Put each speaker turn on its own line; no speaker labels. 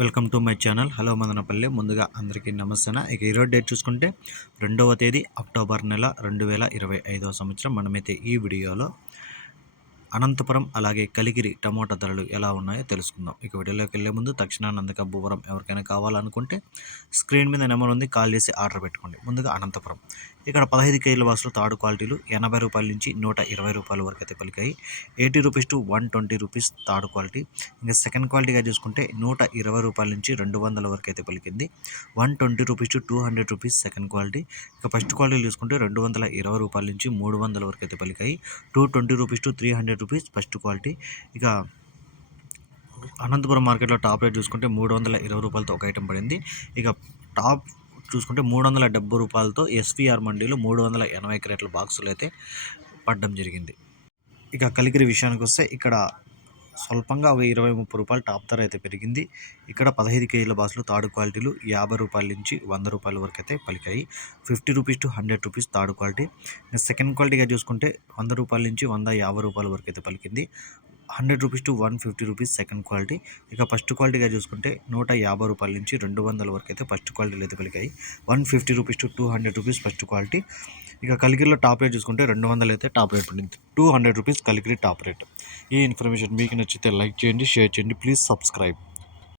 Welcome to my channel. Hello Madanapalle. ముందుగా అందరికీ నమస్తే ఇక ఈరోజు డేట్ చూసుకుంటే రెండవ తేదీ అక్టోబర్ నెల రెండు వేల ఇరవై ఐదవ సంవత్సరం. మనమైతే ఈ వీడియోలో అనంతపురం అలాగే కలిగిరి టమోటా ధరలు ఎలా ఉన్నాయో తెలుసుకుందాం. ఇక వీడియోలోకి వెళ్ళే ముందు తక్షణాన్ని నందక భూవరం ఎవరికైనా కావాలనుకుంటే స్క్రీన్ మీద నెంబర్ ఉంది కాల్ చేసి ఆర్డర్ పెట్టుకోండి. ముందుగా అనంతపురం. ఇక్కడ పదహైదు కేజీల బాసులు తాడు క్వాలిటీలు ఎనభై రూపాయల నుంచి నూట ఇరవై రూపాయల వరకు అయితే పలికాయి. Eighty rupees to one twenty rupees తాడు క్వాలిటీ. ఇంకా సెకండ్ క్వాలిటీగా చూసుకుంటే నూట ఇరవై రూపాయల నుంచి రెండు వందల వరకు అయితే పలికింది. One twenty rupees to two hundred rupees second quality. ఇక ఫస్ట్ క్వాలిటీ చూసుకుంటే రెండు వందల ఇరవై రూపాయల నుంచి మూడు వందల వరకు అయితే పలికాయి. Two twenty rupees to three hundred rupees first quality ఇక అనంతపురం మార్కెట్లో టాప్ రేట్ చూసుకుంటే మూడు వందల ఇరవై రూపాయలతో ఒక ఐటెం పడింది. ఇక టాప్ చూసుకుంటే మూడు వందల డెబ్బై రూపాయలతో ఎస్విఆర్ మండీలో మూడు వందల ఎనభై క్రేట్ల బాక్సులు అయితే పడడం జరిగింది. ఇక కలిగిరి విషయానికి వస్తే ఇక్కడ స్వల్పంగా ఒక ఇరవై ముప్పై రూపాయలు టాప్ ధర అయితే పెరిగింది. ఇక్కడ పదహైదు కేజీల బాసులు తాడు క్వాలిటీలు యాభై రూపాయల నుంచి వంద రూపాయల వరకు అయితే పలికాయి. Fifty rupees to hundred rupees తాడు క్వాలిటీ. సెకండ్ క్వాలిటీగా చూసుకుంటే వంద రూపాయల నుంచి వంద యాభై రూపాయల వరకు అయితే పలికింది. Hundred rupees to one fifty rupees second quality. ఇక ఫస్ట్ క్వాలిటీగా చూసుకుంటే నూట యాభై రూపాయల నుంచి రెండు వందల వరకు అయితే ఫస్ట్ క్వాలిటీలు అయితే పలికాయి one fifty rupees to two hundred rupees first quality. ఇక కలిగిరిలో టాప్ రేట్ చూసుకుంటే రెండు వందలు అయితే టాప్ రేట్ పడింది. Two hundred rupees Kaligiri top rate. ఈ ఇన్ఫర్మేషన్ మీకు నచ్చితే లైక్ చేయండి షేర్ చేయండి ప్లీజ్ సబ్స్క్రైబ్.